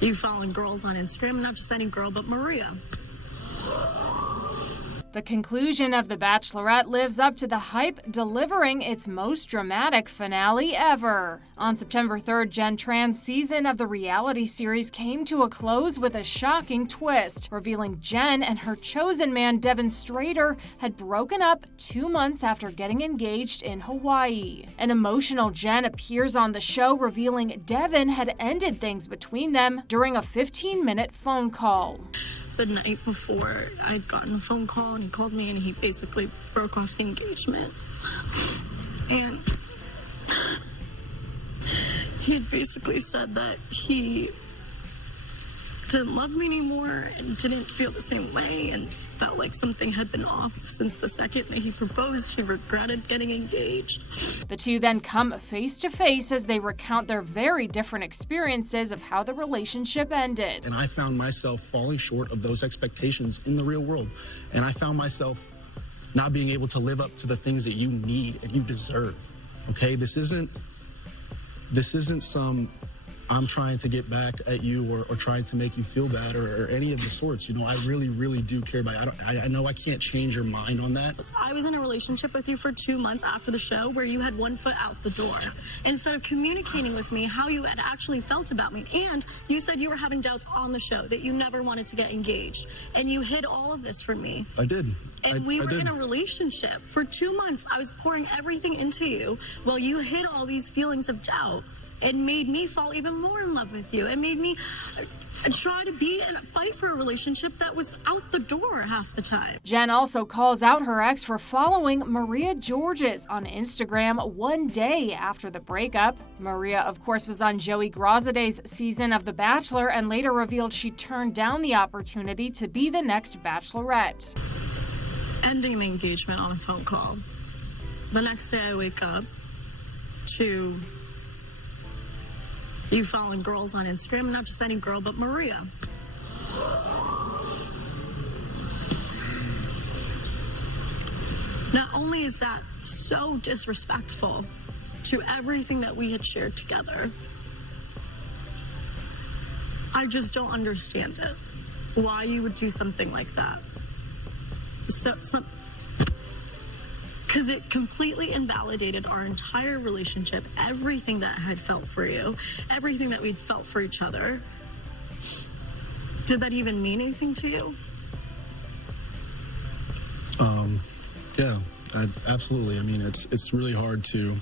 You following girls on Instagram, not just any girl, but Maria. The conclusion of The Bachelorette lives up to the hype, delivering its most dramatic finale ever. On September 3rd, Jenn Tran's season of the reality series came to a close with a shocking twist, revealing Jenn and her chosen man, Devin Strader, had broken up 2 months after getting engaged in Hawaii. An emotional Jenn appears on the show, revealing Devin had ended things between them during a 15-minute phone call. The night before, I'd gotten a phone call and he called me and he basically broke off the engagement. And he had basically said that he didn't love me anymore and didn't feel the same way and felt like something had been off since the second that he proposed. He regretted getting engaged. The two then come face to face as they recount their very different experiences of how the relationship ended. And I found myself falling short of those expectations in the real world. And I found myself not being able to live up to the things that you need and you deserve. Okay, this isn't some I'm trying to get back at you or trying to make you feel bad or any of the sorts. You know, I really, really do care about you. I know I can't change your mind on that. I was in a relationship with you for 2 months after the show where you had 1 foot out the door. Instead of communicating with me how you had actually felt about me. And you said you were having doubts on the show, that you never wanted to get engaged. And you hid all of this from me. I did. And we were in a relationship. For 2 months, I was pouring everything into you while you hid all these feelings of doubt. It made me fall even more in love with you. It made me try to be and fight for a relationship that was out the door half the time. Jenn also calls out her ex for following Maria Georges on Instagram 1 day after the breakup. Maria, of course, was on Joey Grossaday's season of The Bachelor and later revealed she turned down the opportunity to be the next Bachelorette. Ending the engagement on a phone call. The next day I wake up to you following girls on Instagram, not just any girl, but Maria. Not only is that so disrespectful to everything that we had shared together, I just don't understand it. Why you would do something like that. Because it completely invalidated our entire relationship, everything that I had felt for you, everything that we'd felt for each other. Did that even mean anything to you? Yeah, absolutely. I mean, it's really hard to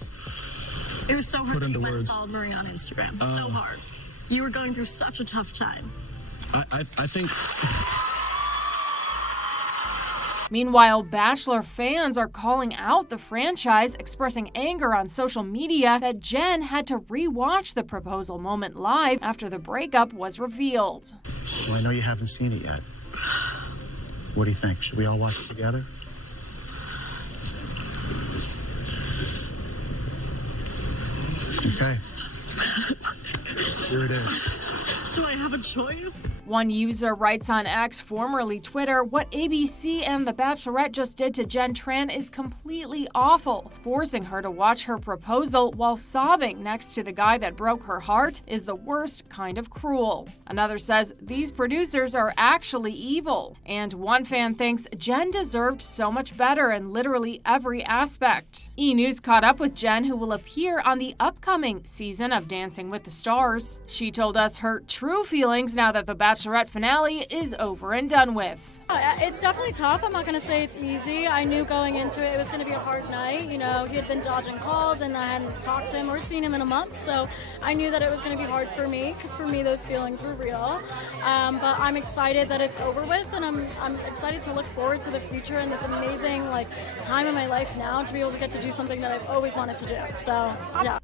It was so hard that you went and words. followed Maria on Instagram. So hard. You were going through such a tough time. I think... Meanwhile, Bachelor fans are calling out the franchise, expressing anger on social media that Jenn had to re-watch the proposal moment live after the breakup was revealed. Well, I know you haven't seen it yet. What do you think? Should we all watch it together? Okay. Here it is. Do I have a choice? One user writes on X, formerly Twitter, what ABC and The Bachelorette just did to Jenn Tran is completely awful. Forcing her to watch her proposal while sobbing next to the guy that broke her heart is the worst kind of cruel. Another says, these producers are actually evil. And one fan thinks Jenn deserved so much better in literally every aspect. E! News caught up with Jenn, who will appear on the upcoming season of Dancing with the Stars. She told us her true feelings now that the Bachelorette finale is over and done with. It's definitely tough. I'm not going to say it's easy. I knew going into it was going to be a hard night. You know, he had been dodging calls and I hadn't talked to him or seen him in a month. So I knew that it was going to be hard for me because for me those feelings were real. But I'm excited that it's over with and I'm excited to look forward to the future and this amazing time in my life now to be able to get to do something that I've always wanted to do. So, yeah.